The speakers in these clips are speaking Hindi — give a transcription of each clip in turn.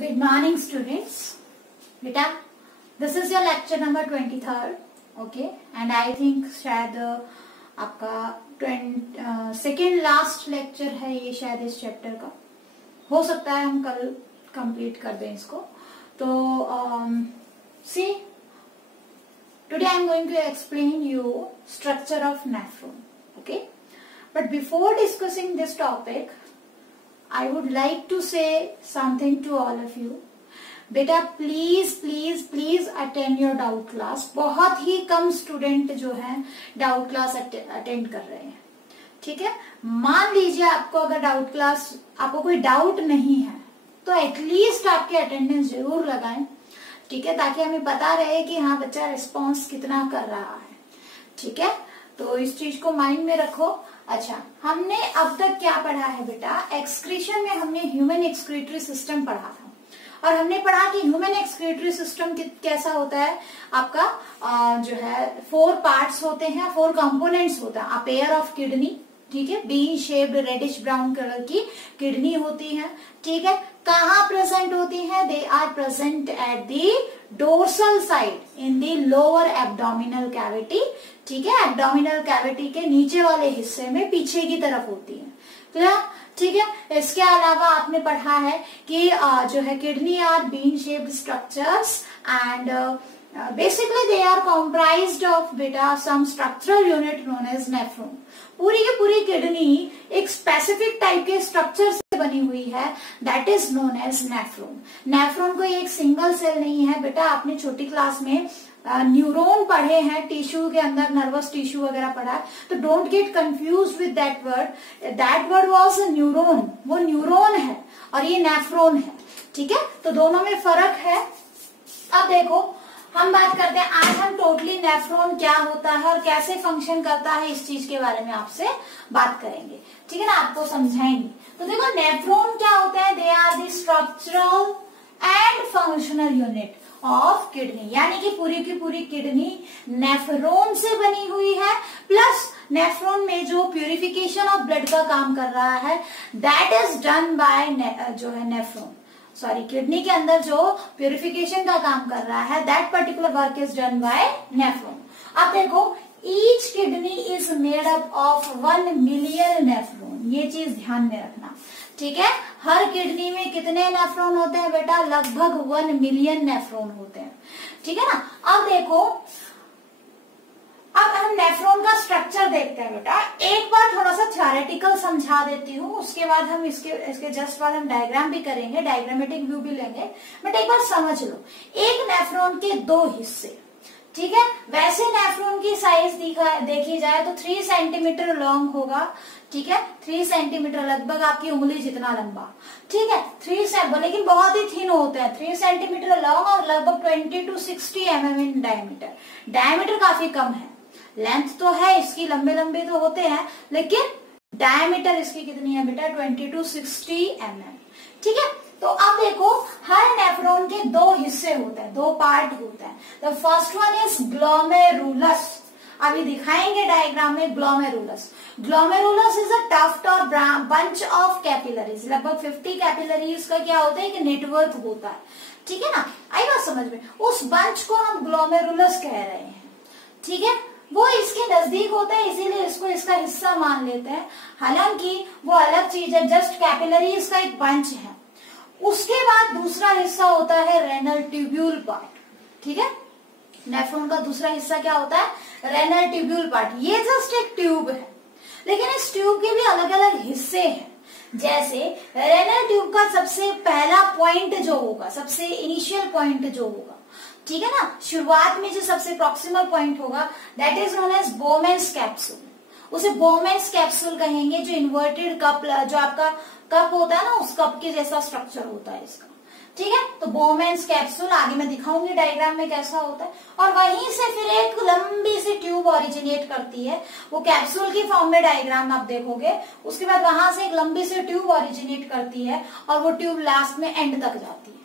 Good morning students. बेटा this is your lecture number 23rd. Okay, and I think शायद आपका सेकेंड लास्ट लेक्चर है ये शायद इस चैप्टर का. हो सकता है हम कल कंप्लीट कर दें इसको. तो see, today I am going to explain you structure of nephron. Okay, but before discussing this topic I would like to say something to all of you. बेटा please please please attend your doubt class. बहुत ही कम स्टूडेंट जो है डाउट क्लास अटेंड कर रहे हैं. ठीक है, मान लीजिए आपको अगर डाउट क्लास आपको कोई डाउट नहीं है तो एटलीस्ट आपके अटेंडेंस जरूर लगाएं. ठीक है, ताकि हमें पता रहे कि हाँ बच्चा रिस्पॉन्स कितना कर रहा है. ठीक है, तो इस चीज को माइंड में रखो. अच्छा, हमने अब तक क्या पढ़ा है बेटा? एक्सक्रीशन में हमने ह्यूमन एक्सक्रीटरी सिस्टम पढ़ा था और हमने पढ़ा कि ह्यूमन एक्सक्रीटरी सिस्टम कैसा होता है. आपका जो है 4 पार्ट्स होते हैं, 4 कंपोनेंट्स होता है. अ पेयर ऑफ किडनी, ठीक है, bean shaped reddish brown colour की किडनी होती है. ठीक है, कहाँ प्रेजेंट होती है? They are present at the dorsal side in the lower abdominal cavity. ठीक है, एब्डोमिनल कैविटी के नीचे वाले हिस्से में पीछे की तरफ होती है. क्लियर? ठीक है, इसके अलावा आपने पढ़ा है कि जो है kidney are bean shaped structures and basically they are comprised of beta some structural unit known as nephron. पूरी की पूरी किडनी एक स्पेसिफिक टाइप के स्ट्रक्चर से बनी हुई है, that is known as nephron. Nephron कोई एक सिंगल सेल नहीं है बेटा. आपने छोटी क्लास में न्यूरॉन पढ़े हैं, टिश्यू के अंदर नर्वस टिश्यू वगैरह पढ़ा है, तो don't get confuse with that word. That word was neuron, वो न्यूरॉन है और ये नेफ्रॉन है. ठीक है, तो दोनों में फर्क है. अब देखो हम बात करते हैं, आज हम टोटली नेफ्रॉन क्या होता है और कैसे फंक्शन करता है इस चीज के बारे में आपसे बात करेंगे. ठीक है ना, आपको समझाएंगे. तो देखो नेफ्रॉन क्या होता है? They are the structural and functional unit of kidney. यानी कि पूरी की पूरी किडनी नेफ्रॉन से बनी हुई है. प्लस नेफ्रॉन में जो प्यूरिफिकेशन ऑफ ब्लड का काम कर रहा है दैट इज डन बाय जो है नेफ्रॉन. सॉरी, किडनी के अंदर जो प्यूरिफिकेशन का काम कर रहा है that particular work is done by nephron. अब देखो each kidney is made up of 1 million nephron. ये चीज ध्यान में रखना. ठीक है, हर किडनी में कितने नेफ्रॉन होते हैं बेटा? लगभग 1 मिलियन नेफ्रॉन होते हैं. ठीक है ना. अब देखो, अब हम नेफ्रॉन का स्ट्रक्चर देखते हैं बेटा. एक बार थोड़ा सा थ्योरेटिकल समझा देती हूँ, उसके बाद हम इसके जस्ट बाद हम डायग्राम भी करेंगे, डायग्रामेटिक व्यू भी लेंगे. बट एक बार समझ लो, एक नेफ्रॉन के 2 हिस्से. ठीक है, वैसे नेफ्रॉन की साइज देखी जाए तो 3 सेंटीमीटर लॉन्ग होगा. ठीक है, 3 सेंटीमीटर लगभग आपकी उंगली जितना लंबा. ठीक है, 3 सेंटीमीटर, लेकिन बहुत ही थिन होता है. 3 सेंटीमीटर लॉन्ग और लगभग 20 to 60 mm in diameter. Diameter काफी कम है. लेंथ तो है इसकी, लंबे लंबे तो होते हैं, लेकिन डायमीटर इसकी कितनी है बेटा? 20 to 60 mm. ठीक है, तो अब देखो हर नेफ्रॉन के 2 हिस्से होते हैं, 2 पार्ट होते हैं. The first one is glomerulus. अभी दिखाएंगे डायग्राम में glomerulus. Glomerulus is a tuft or bunch of capillaries. लगभग 50 कैपिलरीज का क्या होता है? कि नेटवर्क होता है. ठीक है ना, आई बात समझ में? उस बंच को हम ग्लोमेरुलस कह रहे हैं. ठीक है, वो इसके नजदीक होता है, इसीलिए इसको इसका हिस्सा मान लेते हैं. हालांकि वो अलग चीज है, जस्ट कैपिलरीज का एक बंच है. उसके बाद दूसरा हिस्सा होता है रेनल ट्यूब्यूल पार्ट. ठीक है, नेफ्रॉन का दूसरा हिस्सा क्या होता है? Renal tubule part. ये जस्ट एक ट्यूब है, लेकिन इस ट्यूब के भी अलग अलग हिस्से हैं. जैसे रेनल ट्यूब का सबसे पहला पॉइंट जो होगा, सबसे इनिशियल पॉइंट जो होगा, ठीक है ना, शुरुआत में जो सबसे प्रॉक्सिमल पॉइंट होगा that is known as Bowman's capsule. उसे बोमेन्स कैप्सूल कहेंगे. जो इन्वर्टेड कप, जो आपका कप होता है ना, उस कप के जैसा स्ट्रक्चर होता है इसका. ठीक है, तो बोमेन्स कैप्सूल आगे मैं दिखाऊंगी डायग्राम में कैसा होता है. और वहीं से फिर एक लंबी सी ट्यूब ओरिजिनेट करती है. वो कैप्सूल की फॉर्म में डायग्राम आप देखोगे. उसके बाद वहां से एक लंबी सी ट्यूब ओरिजिनेट करती है और वो ट्यूब लास्ट में एंड तक जाती है.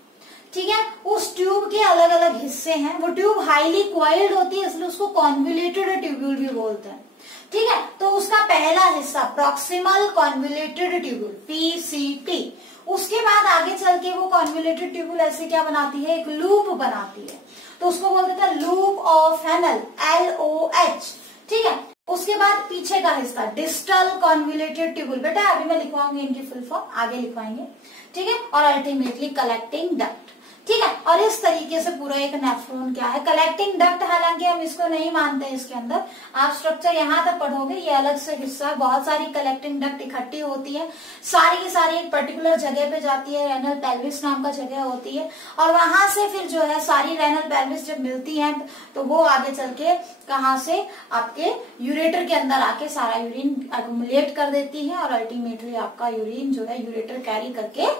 ठीक है, उस ट्यूब के अलग अलग हिस्से हैं. वो ट्यूब हाईली कॉइल्ड होती है, इसलिए उसको कॉन्वोल्यूटेड ट्यूब्यूल भी बोलते हैं. ठीक है, तो उसका पहला हिस्सा प्रॉक्सिमल कॉन्वोल्यूटेड ट्यूब्यूल PCT उसके बाद आगे चल के वो कॉन्वोल्यूटेड ट्यूब्यूल ऐसे क्या बनाती है, एक लूप बनाती है, तो उसको बोलते थे लूप ऑफ हेनल, LOH। ठीक है, उसके बाद पीछे का हिस्सा डिस्टल कॉन्वोल्यूटेड ट्यूब्यूल। बेटा अभी मैं लिखवाऊंगी इनकी फुल फॉर्म, आगे लिखवाएंगे। ठीक है, और अल्टीमेटली कलेक्टिंग डक्ट। ठीक है, और इस तरीके से पूरा एक नेफ्रॉन क्या है, कलेक्टिंग डक्ट। हालांकि हम इसको नहीं मानते हैं इसके अंदर, आप स्ट्रक्चर यहाँ तक पढ़ोगे, ये अलग से हिस्सा है। बहुत सारी कलेक्टिंग डक्ट इकट्ठी होती है, सारी की सारी एक पर्टिकुलर जगह पे जाती है, रेनल पेल्विस नाम का जगह होती है, और वहां से फिर जो है सारी रेनल पेल्विस जब मिलती है तो वो आगे चल के कहाँ से आपके यूरेटर के अंदर आके सारा यूरिन एक्युमुलेट कर देती है, और अल्टीमेटली आपका यूरिन जो है यूरेटर कैरी करके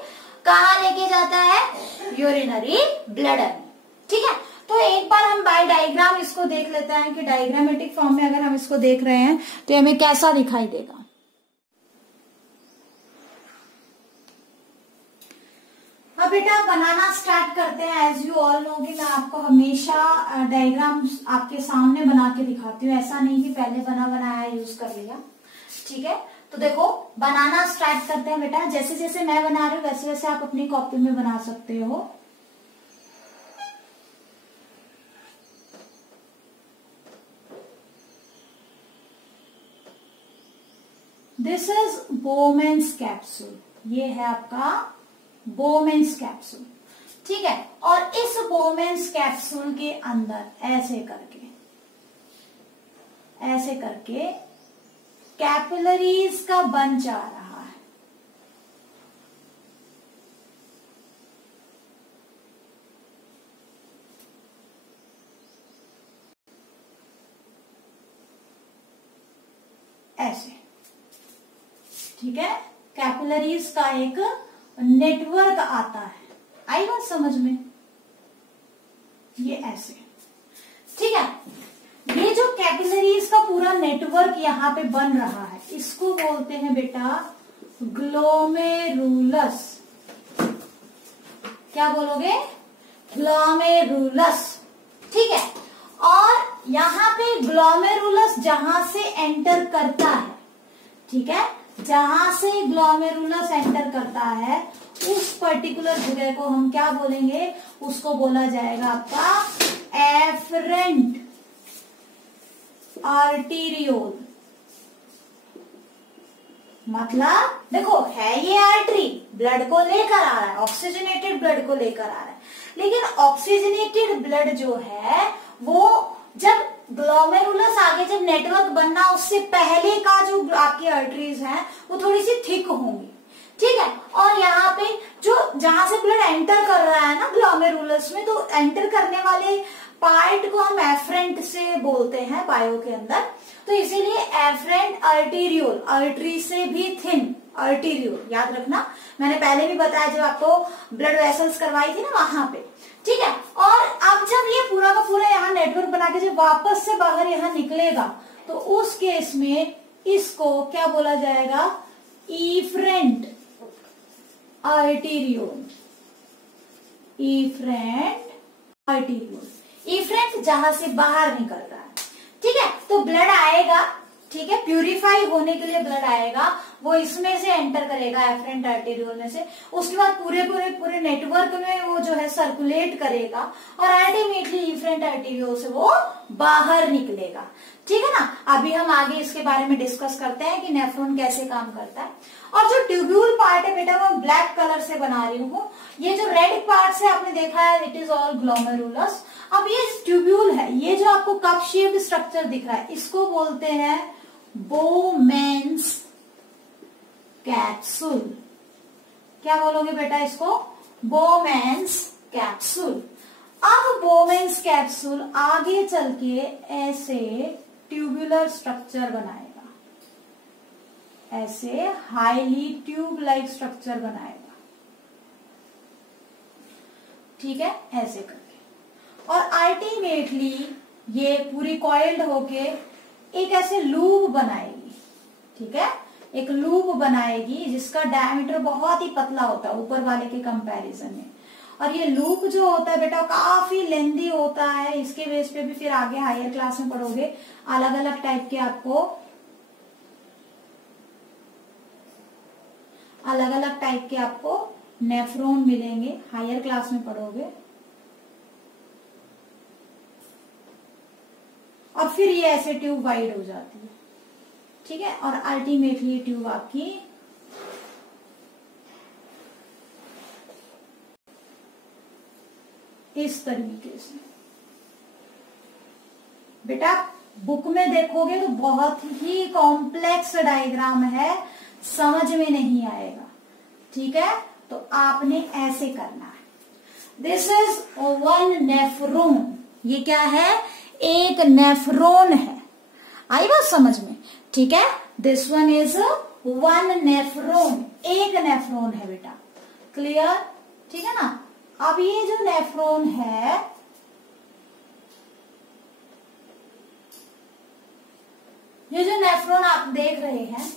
कहाँ लेके जाता है, यूरिनरी ब्लैडर में। ठीक है, तो एक बार हम बाय डायग्राम इसको देख लेते हैं कि डायग्रामेटिक फॉर्म में अगर हम इसको देख रहे हैं तो हमें कैसा दिखाई देगा। अब बेटा बनाना स्टार्ट करते हैं। एज यू ऑल नो कि मैं आपको हमेशा डायग्राम आपके सामने बना के दिखाती हूँ, ऐसा नहीं कि पहले बना बनाया यूज कर लिया। ठीक है, तो देखो बनाना स्टार्ट करते हैं बेटा। जैसे जैसे मैं बना रही हूँ वैसे वैसे आप अपनी कॉपी में बना सकते हो। दिस इज बोमेन्स कैप्सूल, ये है आपका बोमेन्स कैप्सूल। ठीक है, और इस बोमेन्स कैप्सूल के अंदर ऐसे करके कैपिलरीज का बन जा रहा है। ऐसे, ठीक है, कैपिलरीज का एक नेटवर्क आता है। आई बात समझ में, ये ऐसे। ठीक है, ये जो कैपिलरीज का पूरा नेटवर्क यहाँ पे बन रहा है इसको बोलते हैं बेटा ग्लोमेरुलस। क्या बोलोगे, ग्लोमेरुलस। ठीक है, और यहाँ पे ग्लोमेरुलस जहां से एंटर करता है, ठीक है, जहां से ग्लोमेरुलस एंटर करता है उस पर्टिकुलर जगह को हम क्या बोलेंगे, उसको बोला जाएगा आपका एफरेंट आर्टीरियोल। मतलब देखो है ये आर्टरी, ब्लड को लेकर आ रहा है, ऑक्सीजनेटेड ब्लड को लेकर आ रहा है, लेकिन ऑक्सीजनेटेड ब्लड जो है वो जब ग्लोमेरुलस आगे जब नेटवर्क बनना उससे पहले का जो आपकी आर्टरीज हैं वो थोड़ी सी थिक होंगी। ठीक है, और यहाँ पे जो जहां से ब्लड एंटर कर रहा है ना ग्लोमेरुलस में, तो एंटर करने वाले पार्ट को हम एफरेंट से बोलते हैं बायो के अंदर, तो इसीलिए एफरेंट आर्टीरियोल, आर्टरी से भी थिन आर्टीरियोल, याद रखना, मैंने पहले भी बताया जब आपको ब्लड वेसल्स करवाई थी ना वहां पे। ठीक है, और अब जब ये पूरा का पूरा यहाँ नेटवर्क बना के जब वापस से बाहर यहाँ निकलेगा तो उस केस में इसको क्या बोला जाएगा, efferent arteriole. Efferent arteriole, efferent जहां से बाहर निकल रहा है। ठीक है, तो ब्लड आएगा, ठीक है, प्यूरिफाई होने के लिए ब्लड आएगा, वो इसमें से एंटर करेगा एफरेंट आर्टेरियोल में से, उसके बाद पूरे नेटवर्क में वो जो है सर्कुलेट करेगा और अल्टीमेटली इफरेंट आर्टेरियोल से वो बाहर निकलेगा। ठीक है ना, अभी हम आगे इसके बारे में डिस्कस करते हैं कि नेफ्रॉन कैसे काम करता है। और जो ट्यूब्यूल पार्ट है बेटा वो ब्लैक कलर से बना रही हूँ, ये जो रेड पार्ट से आपने देखा है इट इज ऑल ग्लोमेरुलस। अब ये ट्यूब्यूल है, ये जो आपको कप शेप्ड स्ट्रक्चर दिख रहा है इसको बोलते हैं बोमेन्स कैप्सूल। क्या बोलोगे बेटा इसको, बोमेन्स कैप्सूल। अब बोमेन्स कैप्सूल आगे चल के ऐसे ट्यूबुलर स्ट्रक्चर बनाएगा, ऐसे हाईली ट्यूब लाइक स्ट्रक्चर बनाएगा। ठीक है, ऐसे करके, और अल्टीमेटली ये पूरी कॉइल्ड होके एक ऐसे लूप बनाएगी। ठीक है, एक लूप बनाएगी जिसका डायमीटर बहुत ही पतला होता है ऊपर वाले के कंपैरिजन में, और ये लूप जो होता है बेटा काफी लेंदी होता है। इसके बेस पे भी फिर आगे हायर क्लास में पढ़ोगे, अलग अलग टाइप के आपको नेफ्रॉन मिलेंगे, हायर क्लास में पढ़ोगे। और फिर ये ऐसे ट्यूब वाइड हो जाती है, ठीक है। और अल्टीमेटली ये ट्यूब आपकी इस तरीके से, बेटा बुक में देखोगे तो बहुत ही कॉम्प्लेक्स डायग्राम है, समझ में नहीं आएगा, ठीक है। तो आपने ऐसे करना है। दिस इज वन नेफ्रॉन, ये क्या है, एक नेफ्रॉन है। आई बात समझ में, ठीक है। This one is one nephron, एक नेफ्रॉन है बेटा, क्लियर, ठीक है ना। अब ये जो नेफ्रॉन है, ये जो नेफ्रॉन आप देख रहे हैं,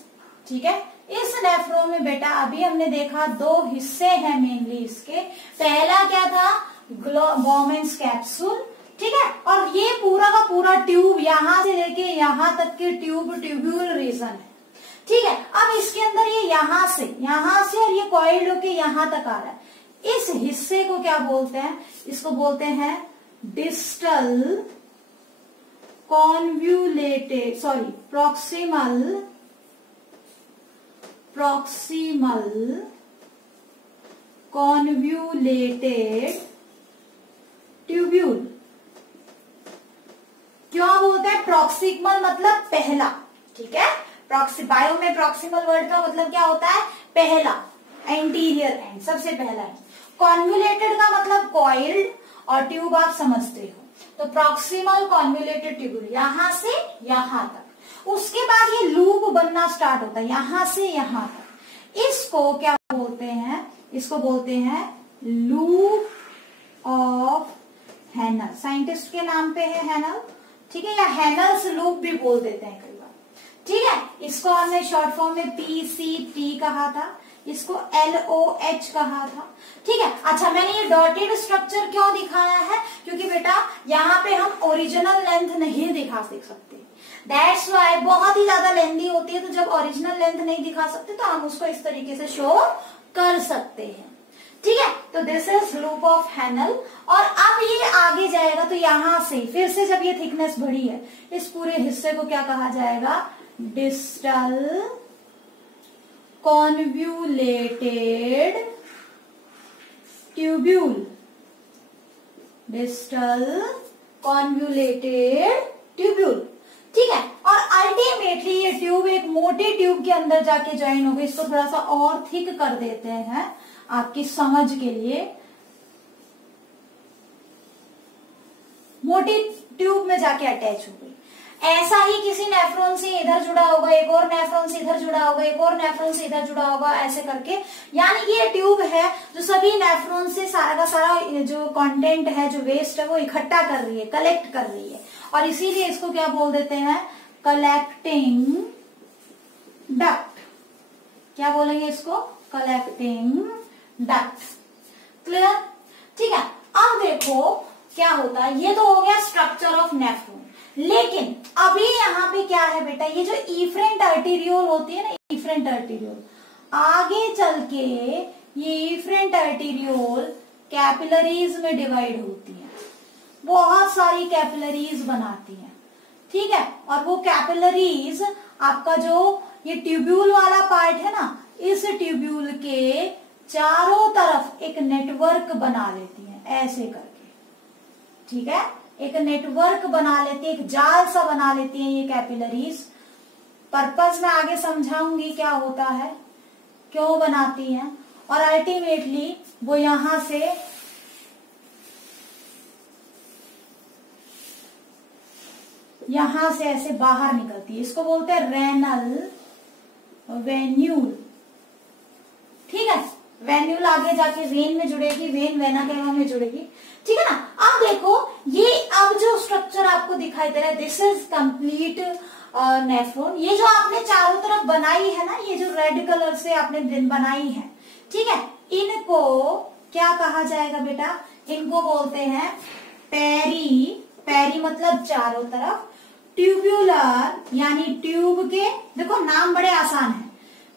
ठीक है, इस नेफ्रॉन में बेटा अभी हमने देखा दो हिस्से हैं मेनली इसके। पहला क्या था, बोमेन्स कैप्सूल, ठीक है। और ये पूरा का पूरा ट्यूब यहां से लेके यहां तक के ट्यूब ट्यूब्यूल रीजन है, ठीक है। अब इसके अंदर ये यहां से और ये कॉइल्ड होके यहां तक आ रहा है। इस हिस्से को क्या बोलते हैं, इसको बोलते हैं distal convoluted, sorry proximal convoluted tubule. क्यों बोलते हैं प्रॉक्सिमल, मतलब पहला, ठीक है। बायो में प्रॉक्सिमल वर्ड का मतलब क्या होता है, पहला, एंटीरियर एंड, सबसे पहला है। कॉन्व्यूलेटेड का मतलब कॉइल्ड, और ट्यूब आप समझते हो, तो प्रॉक्सिमल कॉन्व्यूलेटेड ट्यूब्यूल यहां से यहां तक। उसके बाद ये लूप बनना स्टार्ट होता है यहां से यहां तक। इसको क्या बोलते हैं, इसको बोलते हैं लूप ऑफ हैनल, साइंटिस्ट के नाम पे है हैनल, ठीक है, या हैनल्स लूप भी बोल देते हैं कई बार, ठीक है। इसको हमने शॉर्ट फॉर्म में PCT कहा था, इसको LOH कहा था, ठीक है। अच्छा, मैंने ये डॉटेड स्ट्रक्चर क्यों दिखाया है, क्योंकि बेटा यहाँ पे हम ओरिजिनल लेंथ नहीं दिखा सकते, दैट्स वाई। बहुत ही ज्यादा लेंथी होती है, तो जब ओरिजिनल लेंथ नहीं दिखा सकते तो हम उसको इस तरीके से शो कर सकते हैं, ठीक है। तो this is loop of Henle. और अब ये आगे जाएगा तो यहां से फिर से जब ये थिकनेस बढ़ी है, इस पूरे हिस्से को क्या कहा जाएगा, distal convoluted tubule, distal convoluted tubule, ठीक है। और अल्टीमेटली ये ट्यूब एक मोटी ट्यूब के अंदर जाके ज्वाइन हो गई। इसको थोड़ा सा और थिक कर देते हैं आपकी समझ के लिए। मोटी ट्यूब में जाके अटैच हो गई। ऐसा ही किसी नेफ्रॉन से इधर जुड़ा होगा, एक और नेफ्रॉन से इधर जुड़ा होगा, एक और नेफ्रॉन से इधर जुड़ा होगा, ऐसे करके, यानी कि ये ट्यूब है जो सभी नेफ्रॉन से सारा का सारा जो कंटेंट है, जो वेस्ट है, वो इकट्ठा कर रही है, कलेक्ट कर रही है। और इसीलिए इसको क्या बोल देते हैं, कलेक्टिंग डक्ट। क्या बोलेंगे इसको, कलेक्टिंग डक्ट, क्लियर, ठीक है। अब देखो क्या होता है, ये तो हो गया स्ट्रक्चर ऑफ नेफ्रॉन। लेकिन अभी यहाँ पे क्या है बेटा, ये जो इफरेंट आर्टेरियोल होती है ना, इफरेंट आर्टेरियोल, आगे चल के ये इफरेंट आर्टेरियोल कैपिलरीज में डिवाइड होती है, बहुत सारी कैपिलरीज बनाती है, ठीक है। और वो कैपिलरीज आपका जो ये ट्यूब्यूल वाला पार्ट है ना, इस ट्यूब्यूल के चारों तरफ एक नेटवर्क बना लेती है, ऐसे करके, ठीक है। एक नेटवर्क बना लेती है, एक जाल सा बना लेती है ये कैपिलरीज। पर्पस मैं आगे समझाऊंगी क्या होता है, क्यों बनाती हैं। और अल्टीमेटली वो यहां से ऐसे बाहर निकलती है। इसको बोलते हैं रेनल वेन्यूल, ठीक है। वेन्यूल आगे जाके वेन में जुड़ेगी, वेन वेना कैवा में जुड़ेगी, ठीक है ना। अब देखो ये अब जो स्ट्रक्चर आपको दिखाई दे रहा है, दिस इज कंप्लीट नेफ्रॉन। ये जो आपने चारों तरफ बनाई है ना, ये जो रेड कलर से आपने बनाई है, ठीक है, इनको क्या कहा जाएगा बेटा, इनको बोलते हैं पेरी। पेरी मतलब चारों तरफ, ट्यूब्यूलर यानी ट्यूब के, देखो नाम बड़े आसान है,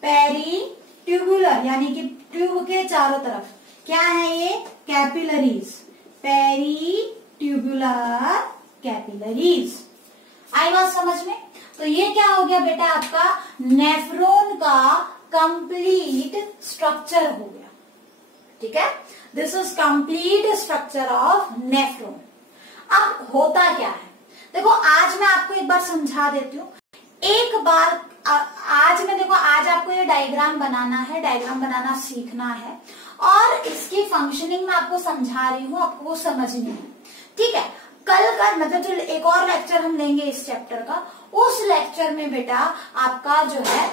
पेरी ट्यूब्यूलर यानी कि ट्यूब के चारों तरफ क्या है ये? Capillaries, peritubular capillaries. आई बात समझ में? तो ये क्या हो गया बेटा आपका नेफ्रॉन का कंप्लीट स्ट्रक्चर हो गया। ठीक है, this is complete structure of nephron. अब होता क्या है देखो, आज मैं आपको एक बार समझा देती हूँ। एक बार आज आपको ये डायग्राम बनाना है, डायग्राम बनाना सीखना है और इसकी फंक्शनिंग मैं आपको समझा रही हूँ, आपको वो समझनी है। ठीक है, कल का मतलब जो एक और लेक्चर हम लेंगे इस चैप्टर का, उस लेक्चर में बेटा आपका जो है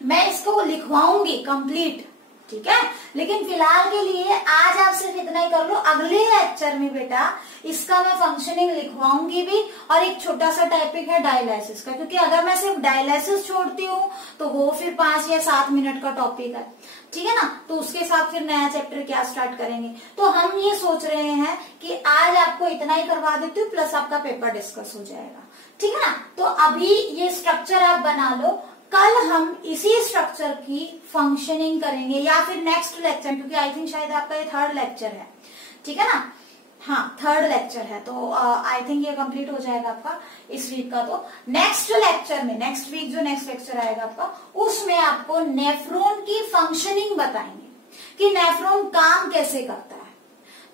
मैं इसको लिखवाऊंगी कंप्लीट। ठीक है, लेकिन फिलहाल के लिए आज आप सिर्फ इतना ही कर लो। अगले लेक्चर में बेटा इसका मैं फंक्शनिंग लिखवाऊंगी भी, और एक छोटा सा टॉपिक है डायलिसिस का, क्योंकि अगर मैं सिर्फ डायलिसिस छोड़ती हूँ तो वो फिर 5 या 7 मिनट का टॉपिक है। ठीक है ना, तो उसके साथ फिर नया चैप्टर क्या स्टार्ट करेंगे। तो हम ये सोच रहे हैं कि आज आपको इतना ही करवा देती हूँ, प्लस आपका पेपर डिस्कस हो जाएगा। ठीक है ना, तो अभी ये स्ट्रक्चर आप बना लो, कल हम इसी स्ट्रक्चर की फंक्शनिंग करेंगे या फिर नेक्स्ट लेक्चर, क्योंकि आई थिंक शायद आपका ये 3rd लेक्चर है। ठीक है ना, हाँ 3rd लेक्चर है, तो आई थिंक ये कंप्लीट हो जाएगा आपका इस वीक का। तो नेक्स्ट लेक्चर में, नेक्स्ट वीक जो नेक्स्ट लेक्चर आएगा आपका, उसमें आपको नेफ्रॉन की फंक्शनिंग बताएंगे कि नेफ्रॉन काम कैसे करता है।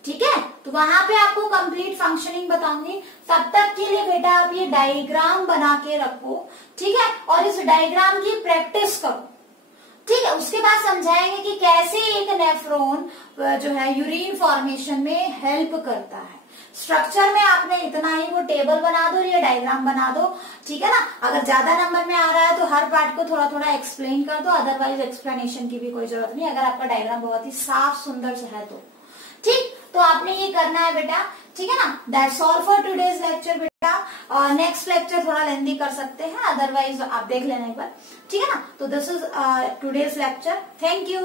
ठीक है, तो वहां पे आपको कंप्लीट फंक्शनिंग बताऊंगी। तब तक के लिए बेटा आप ये डायग्राम बना के रखो। ठीक है, और इस डायग्राम की प्रैक्टिस करो। ठीक है, उसके बाद समझाएंगे कि कैसे एक नेफ्रॉन जो है यूरिन फॉर्मेशन में हेल्प करता है। स्ट्रक्चर में आपने इतना ही, वो टेबल बना दो, ये डायग्राम बना दो। ठीक है ना, अगर ज्यादा नंबर में आ रहा है तो हर पार्ट को थोड़ा थोड़ा एक्सप्लेन कर दो, अदरवाइज एक्सप्लेनेशन की भी कोई जरूरत नहीं, अगर आपका डायग्राम बहुत ही साफ सुंदर से है तो। ठीक, तो आपने ये करना है बेटा। ठीक है ना, that's all for today's lecture बेटा। नेक्स्ट लेक्चर थोड़ा लेंदी कर सकते हैं, अदरवाइज आप देख लेना एक बार। ठीक है ना, तो this is today's lecture. Thank you.